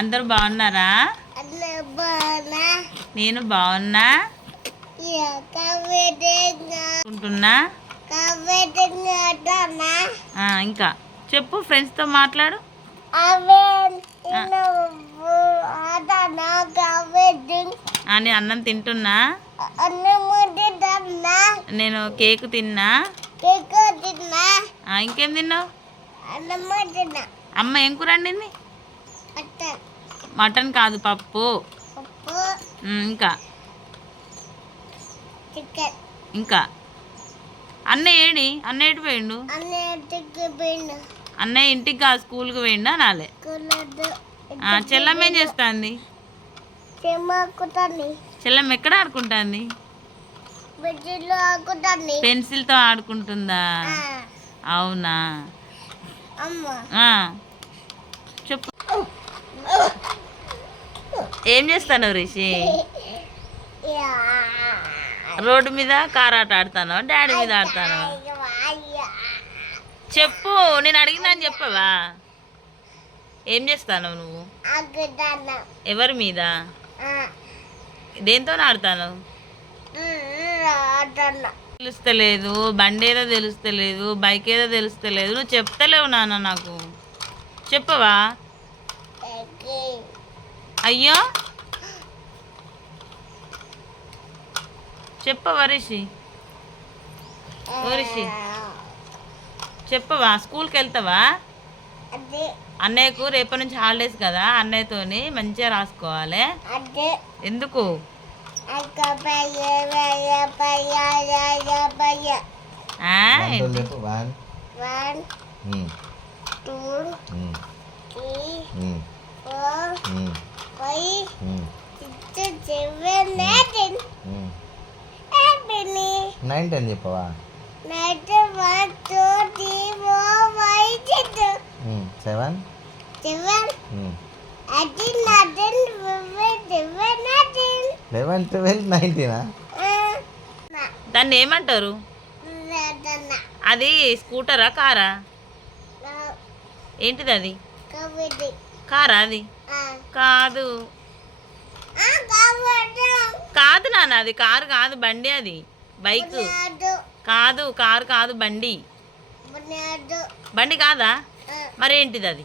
అందరు బాగున్నారా? నేను బాగున్నా అనుకుంటున్నా. ఇంకా చెప్పు, ఫ్రెండ్స్తో మాట్లాడు. నేను అన్నం తింటున్నా. నేను కేక్ తిన్నా. ఇంకేం తిన్నావు? అమ్మ ఏం కూర వండింది? మటన్ కాదు, పప్పు. ఇంకా ఇంకా అన్నయ్య ఏడి? అన్నయ్య ఎటు పోయిండు? అన్నయ్య ఇంటికి కాదు, స్కూల్కి పోయిండా నాలే. చెల్లమ్మ ఏం చేస్తుంది? చెల్లమ్మ ఎక్కడ ఆడుకుంటుంది? పెన్సిల్తో ఆడుకుంటుందా? అవునా? చెప్పు, ఏం చేస్తాను రిషి? రోడ్డు మీద కార్ ఆట ఆడతాను, డాడీ మీద ఆడతాను. చెప్పు, నేను అడిగిందని చెప్పవా? ఏం చేస్తాను నువ్వు? ఎవరి మీద? దేంతో ఆడతాను? తెలుస్తలేదు, బండి ఏదో తెలుస్తలేదు, బైక్ ఏదో తెలుస్తలేదు. నువ్వు చెప్తలేవు నాన్న, నాకు చెప్పవా? అయ్యో చెప్పవా రిషి? రిషి చెప్పవా? స్కూల్కి వెళ్తావా? అన్నయ్యకు రేపటి నుంచి హాలిడేస్ కదా, అన్నయ్యతోని మంచిగా రాసుకోవాలి. ఎందుకు? నైన్ టెన్ చెప్పవా? సెవెన్ 11 12 19. దాన్ని ఏమంటారు? అది స్కూటరా, కారా? ఏంటిది అది? కారా అది? కాదు కాదు నాన్న, అది కారు కాదు, బండి. అది బైక్ కాదు, కారు కాదు, బండి. బండి కాదా? మరేంటిది అది?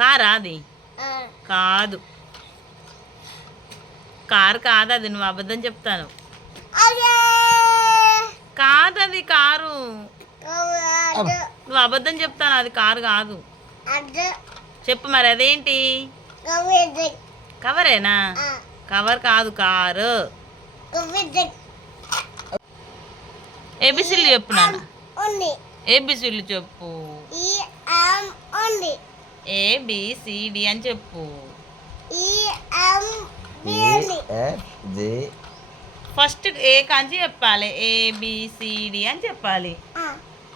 కారా అది? కాదు, కారు కాదు అది. నువ్వు అబద్ధం చెప్తాను. కాదు అది కారు. నువ్వు అబద్ధం చెప్తాను, అది కారు కాదు. చెప్పు మరి, అదేంటి? కవరేనా? కవర్ కాదు, కారు. ఏబిసిలు చెప్పు నాన్న. ఏబిసిలు చెప్పు. ఏబిసిడి అని చెప్పు. ఫస్ట్ ఏ కాంచి చెప్పాలి, ఏబిసిడి అని చెప్పాలి.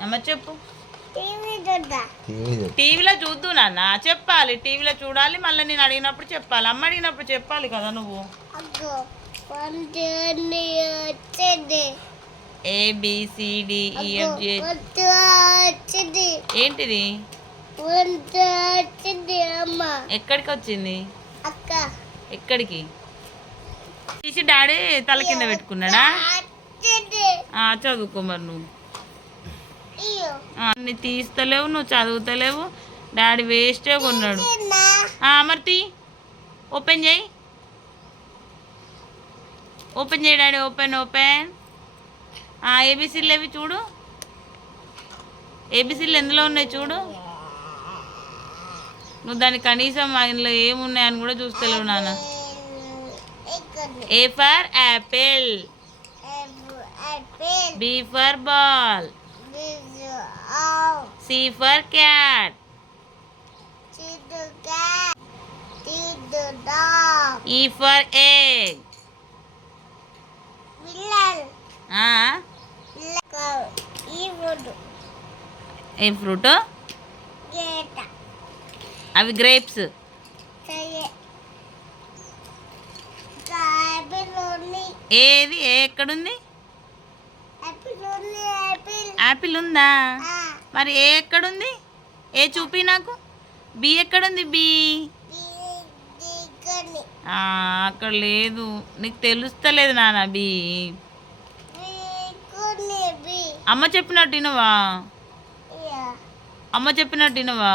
అమ్మ చెప్పు. టీవీలో చూద్దు నాన్న, చెప్పాలి. టీవీలో చూడాలి, మళ్ళీ నేను అడిగినప్పుడు చెప్పాలి. అమ్మ అడిగినప్పుడు చెప్పాలి కదా నువ్వు. ABCDEFG. ఏంటిది? ఎక్కడికి వచ్చింది? ఎక్కడికి తీసి డాడీ తల కింద పెట్టుకున్నాడా? చదువుకో మరి నువ్వు. అన్ని తీస్తలేవు, నువ్వు చదువుతలేవు. డాడీ వేస్టే కొన్నాడు. మరి తీ, ఓపెన్ చేయి. ఓపెన్ చేయి డాడీ, ఓపెన్ ఓపెన్. ఏబిసిలు అవి చూడు. ఏబిసిలు ఎందులో ఉన్నాయి చూడు. నువ్వు దాన్ని కనీసం అందులో ఏమున్నాయని కూడా చూస్తలేవు నాన్న. A for apple. B for ball. C for cat. E for egg. ఏం ఫ్రూట్? అవి గ్రేప్స్. ఏది? ఎక్కడుంది? యాపిల్ ఉందా? మరి ఏ ఎక్కడుంది? ఏ చూపి నాకు. బి ఎక్కడుంది? బి అక్కడ లేదు, నీకు తెలుస్తలేదు నాన్న. బి అమ్మ చెప్పినట్టు వినవా? అమ్మ చెప్పినట్టు వినవా?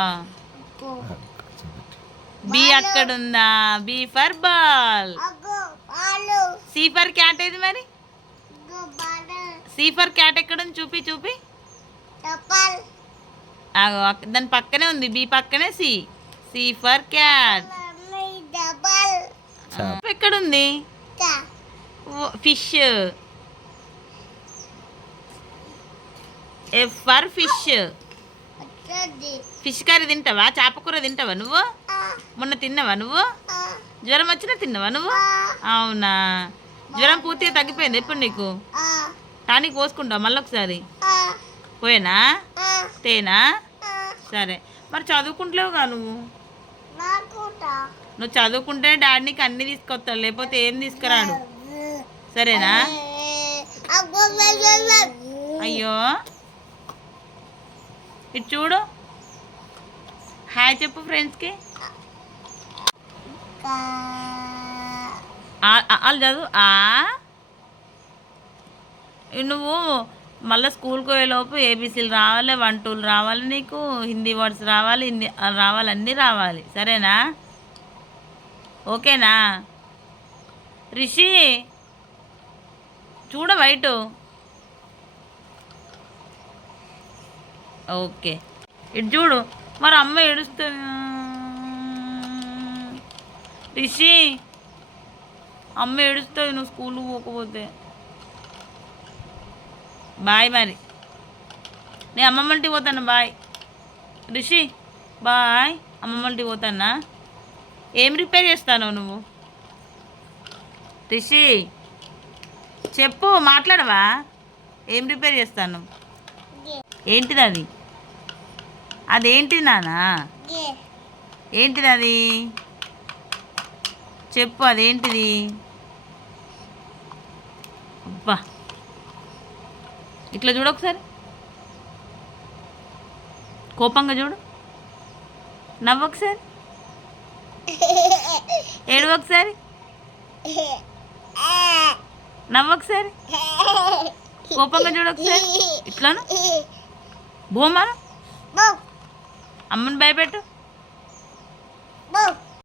బి అక్కడ ఉందా? B for ball. C for cat ఏది మరి? సి ఫర్ క్యాట్ ఎక్కడ ఉంది? చూపి చూపి. దాని పక్కనే ఉంది, బి పక్కనే సి. C for cat. ఎక్కడుంది? Fish. F for fish. Fish curry తింటావా? చేప కూర తింటావా నువ్వు? మొన్న తిన్నావా నువ్వు? జ్వరం వచ్చినా తిన్నావా నువ్వు? అవునా, జ్వరం పూర్తిగా తగ్గిపోయింది ఇప్పుడు నీకు? టానిక్ పోసుకుంటావు మళ్ళీ ఒకసారి? పోయేనా? తేనా? సరే, మరి చదువుకుంటలేవుగా నువ్వు? నువ్వు చదువుకుంటే డాడీ నీకు అన్నీ తీసుకొస్తాడు, లేకపోతే ఏం తీసుకురాడు. సరేనా? అయ్యో, ఇటు చూడు, హాయ్ చెప్పు ఫ్రెండ్స్కి. వాళ్ళు చదువు. నువ్వు మళ్ళీ స్కూల్కి పోయేలోపు ఏబీసీలు రావాలి, 1 2 రావాలి, నీకు హిందీ వర్డ్స్ రావాలి, హిందీ రావాలి, అన్నీ రావాలి. సరేనా? ఓకేనా? రిషి చూడ వైటు. ఓకే, ఇటు చూడు. మరి అమ్మ ఏడుస్తుంది. రిషి, అమ్మ ఏడుస్తుంది నువ్వు స్కూల్కి పోకపోతే. బాయ్ మరి, నేను అమ్మమ్మ ఇంటికి పోతాను. Bye Rishi, bye. అమ్మమ్మ ఇంటికి పోతానా? ఏం రిపేర్ చేస్తాను నువ్వు? రిషి చెప్పు, మాట్లాడవా? ఏం రిపేర్ చేస్తాను? ఏంటిది అది? అదేంటిది నానా? ఏంటిది అది? చెప్పు, అదేంటిది? అబ్బా, ఇట్లా చూడు ఒకసారి, కోపంగా చూడు, నవ్వు ఒకసారి, ఏడు ఒకసారి, నవ్వు ఒకసారి, కోపంగా చూడు ఒకసారి, ఇట్లాను బోమాను. అమ్మని భయపెట్టు.